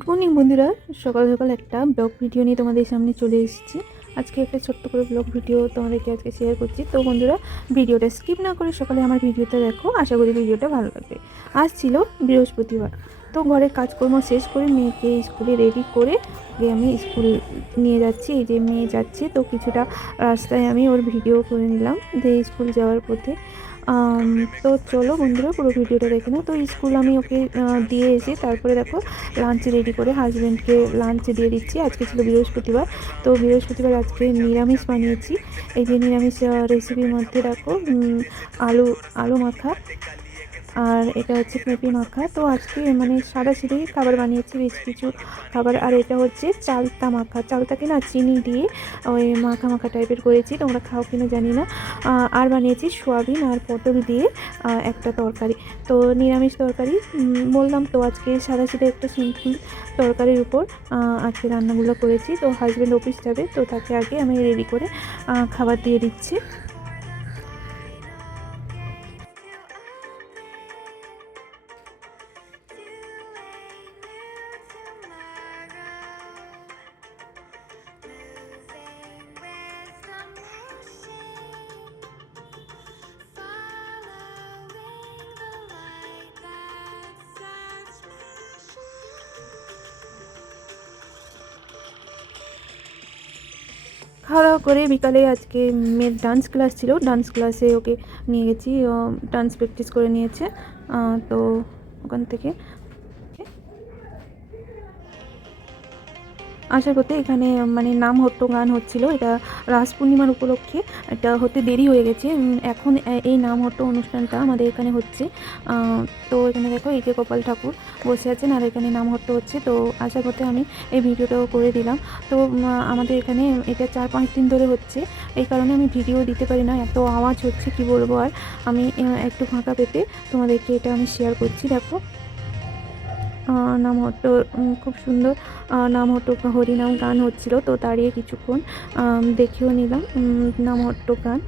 Good morning বন্ধুরা, সকাল সকাল একটা ব্লগ ভিডিও নিয়ে তোমাদের সামনে চলে এসেছি। আজকে একটা ছোট্ট করে ব্লগ ভিডিও তোমাদেরকে আজকে শেয়ার করছি। তো বন্ধুরা, ভিডিওটা স্কিপ না করে সকালে আমার ভিডিওটা দেখো, আশা করি ভিডিওটা ভালো লাগবে। আজ ছিল বৃহস্পতিবার, তো ঘরের কাজকর্ম শেষ করে মেয়েকে স্কুলে রেডি করে আমি স্কুল নিয়ে যাচ্ছি। এই যে মেয়ে যাচ্ছে, তো কিছুটা রাস্তায় আমি ওর ভিডিও করে নিলাম যে স্কুল যাওয়ার পথে। তো চলো বন্ধুরা, পুরো ভিডিওটা দেখে নাও। তো স্কুল আমি ওকে দিয়ে এসে তারপরে দেখো লাঞ্চ রেডি করে হাজব্যান্ডকে লাঞ্চ দিয়ে দিচ্ছি। আজকে ছিল বৃহস্পতিবার, তো বৃহস্পতিবার আজকে নিরামিষ বানিয়েছি। এই যে নিরামিষ রেসিপির মধ্যে দেখো আলু আলু মাখা, আর এটা হচ্ছে পেঁপে মাখা। তো আজকে মানে সাদা সিধে খাবার বানিয়েছি, বেশ কিছু খাবার। আর এটা হচ্ছে চালতা মাখা, চালতাকে না চিনি দিয়ে ওই মাখা মাখা টাইপের করেছি, তোমরা খাও কিনা জানি না। আর বানিয়েছি সোয়াবিন আর পটল দিয়ে একটা তরকারি। তো নিরামিষ তরকারি বললাম তো, আজকে সাদা সিধে একটা সিম্পল তরকারির উপর আজকে রান্নাগুলো করেছি। তো হাজব্যান্ড অফিস যাবে, তো তাকে আগে আমি রেডি করে খাবার দিয়ে দিচ্ছি। খাওয়া দাওয়া করে বিকালে আজকে মেয়ের ডান্স ক্লাস ছিল, ডান্স ক্লাসে ওকে নিয়ে গেছি। ডান্স প্র্যাকটিস করে নিয়েছে, তো ওখান থেকে আসার পথে এখানে মানে নাম হট্ট গান হচ্ছিল। এটা রাস পূর্ণিমার উপলক্ষে এটা হতে দেরি হয়ে গেছে। এখন এই নাম হট্ট অনুষ্ঠানটা আমাদের এখানে হচ্ছে। তো এখানে দেখো এই যে গোপাল ঠাকুর বসে আছেন, আর এখানে নাম হট্ট হচ্ছে। তো আসার পথে আমি এই ভিডিওটাও করে দিলাম। তো আমাদের এখানে এটা 4-5 দিন ধরে হচ্ছে, এই কারণে আমি ভিডিও দিতে পারি না, এত আওয়াজ হচ্ছে কি বলবো। আর আমি একটু ফাঁকা পেতে তোমাদেরকে এটা আমি শেয়ার করছি। দেখো নামহট্ট খুব সুন্দর নামহট্ট হরিনাম গান হচ্ছিল, তো দাঁড়িয়ে কিছুক্ষণ দেখেও নিলাম নামহট্ট গান।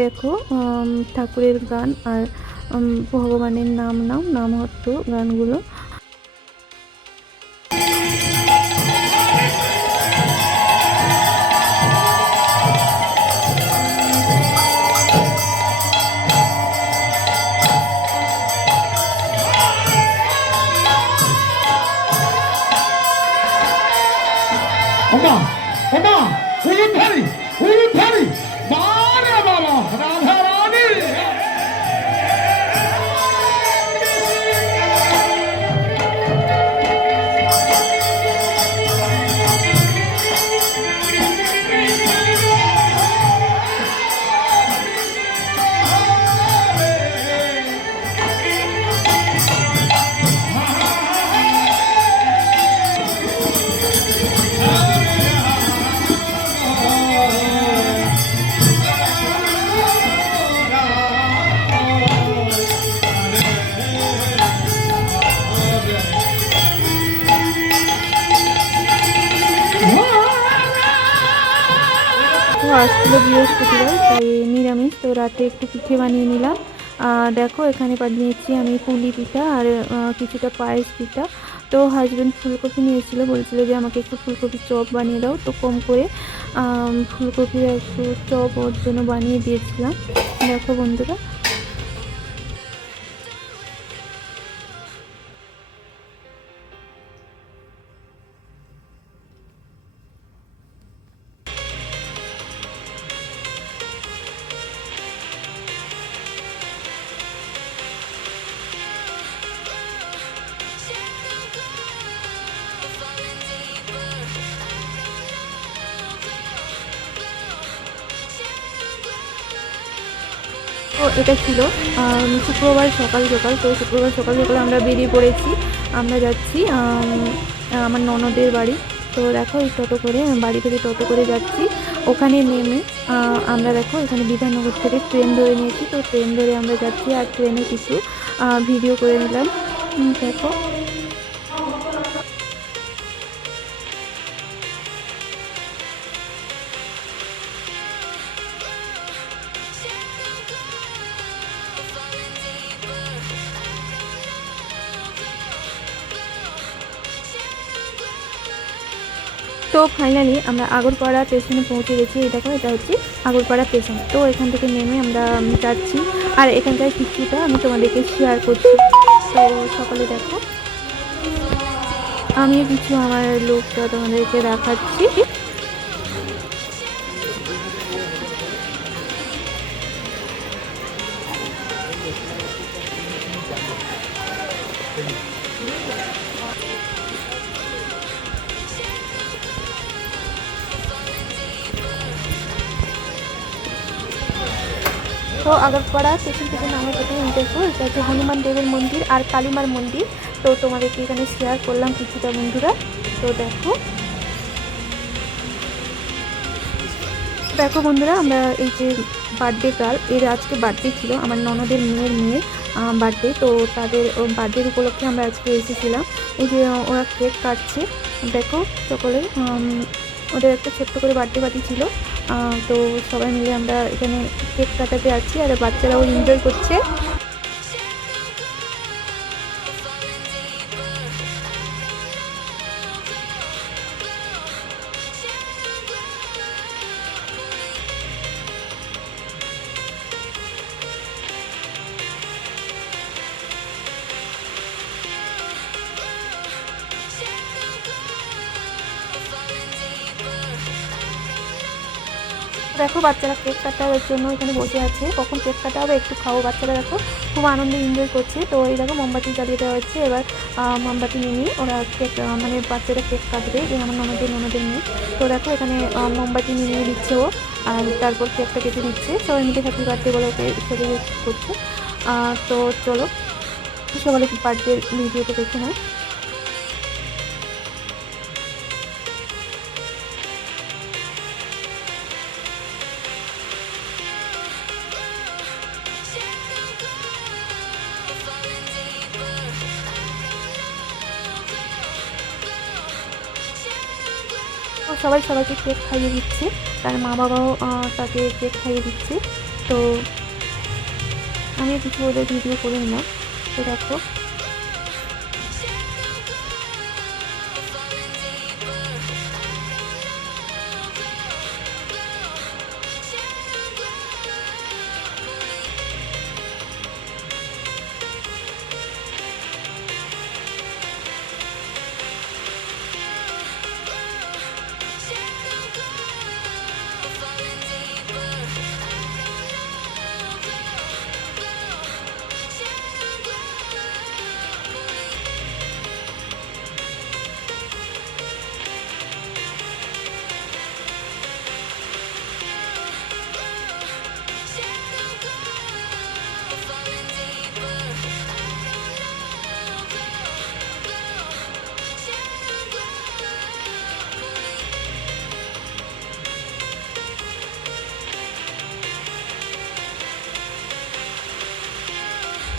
দেখো ঠাকুরের গান আর ভগবানের নাম হতো গানগুলো। আসছিল বৃহস্পতিবার, তাই নিরামিষ। তো রাতে একটু পিঠে বানিয়ে নিলাম। দেখো এখানে বানিয়েছি আমি পুলি পিঠা আর কিছুটা পায়েস পিঠা। তো হাজব্যান্ড ফুলকপি নিয়েছিল, বলছিল যে আমাকে একটু ফুলকপির চপ বানিয়ে দাও। তো কম করে ফুলকপির একটু চপ ওর জন্য বানিয়ে দিয়েছিলাম। দেখো বন্ধুরা, এটা ছিল শুক্রবার সকাল সকাল। তো শুক্রবার সকাল সকাল আমরা বেরিয়ে পড়েছি, আমরা যাচ্ছি আমার ননদের বাড়ি। তো দেখো এই টোটো করে, বাড়ি থেকে টোটো করে যাচ্ছি। ওখানে নেমে আমরা দেখো এখানে বিধাননগর থেকে ট্রেন ধরে নিয়েছি। তো ট্রেন ধরে আমরা যাচ্ছি, আর ট্রেনে কিছু ভিডিও করে নিলাম। দেখো তো ফাইনালি আমরা আগরপাড়া স্টেশনে পৌঁছে গেছি। এই দেখো এটা হচ্ছে আগরপাড়া স্টেশন। তো এখান থেকে নেমে আমরা যাচ্ছি, আর এখানকার কিছুটা আমি তোমাদেরকে শেয়ার করছি। তো সকালে দেখো আমিও কিছু আমার লোকটা তোমাদেরকে দেখাচ্ছি। তো আগরপাড়া স্টেশন থেকে নামে প্রথমে দেখো এটা হচ্ছে হনুমান দেবের মন্দির আর কালীমার মন্দির। তো তোমাদেরকে এখানে শেয়ার করলাম কিছুটা বন্ধুরা। তো দেখো দেখো বন্ধুরা, আমরা এই যে বার্থডে গার্ল, এর আজকে বার্থডে ছিল আমার ননদের মেয়ের বার্থডে। তো তাদের বার্থডের উপলক্ষে আমরা আজকে এসেছিলাম। এই যে ওরা কেক কাটছে, দেখো সকলে ওদের একটা ছোট্ট করে বার্থডে পার্টি ছিল। তো সবাই মিলে আমরা এখানে কেক কাটাতে আছি, আর বাচ্চারাও এনজয় করছে। দেখো বাচ্চারা কেক কাটার জন্য এখানে বসে আছে, কখন কেক কাটা হবে একটু খাও। বাচ্চারা দেখো খুব আনন্দে এনজয় করছে। তো এই দেখো মোমবাতি জ্বালিয়ে দেওয়া হচ্ছে, এবার মোমবাতি নিয়ে ওরা কেক মানে বাচ্চারা কেক কাটবে। এই আমার ননদের মেয়ে। তো দেখো এখানে মোমবাতি নিয়ে দিচ্ছে ও, আর তারপর কেকটা কেটে দিচ্ছে। সবাই মিলে হ্যাপি বার্থডে বলে ওকে সেলিব্রেট করছে। তো চলো সকালে বার্থডে ভিডিওটা দেখে নাও। তো সবাই সবাইকে কেক খাইয়ে দিচ্ছে, তার মা বাবাও তাকে কেক খাইয়ে দিচ্ছে। তো আমি কিছু ওদের ভিডিও করে নিলাম। তো দেখো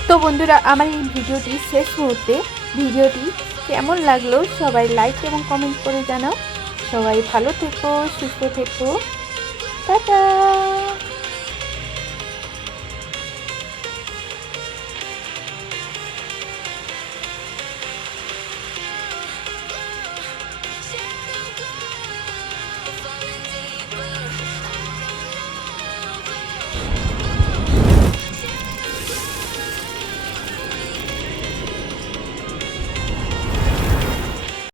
তো বন্ধুরা, আমার এই ভিডিওটি শেষ মুহূর্তে ভিডিওটি কেমন লাগলো সবাই লাইক এবং কমেন্ট করে জানাও। সবাই ভালো থেকো, সুস্থ থেকো, টাটা।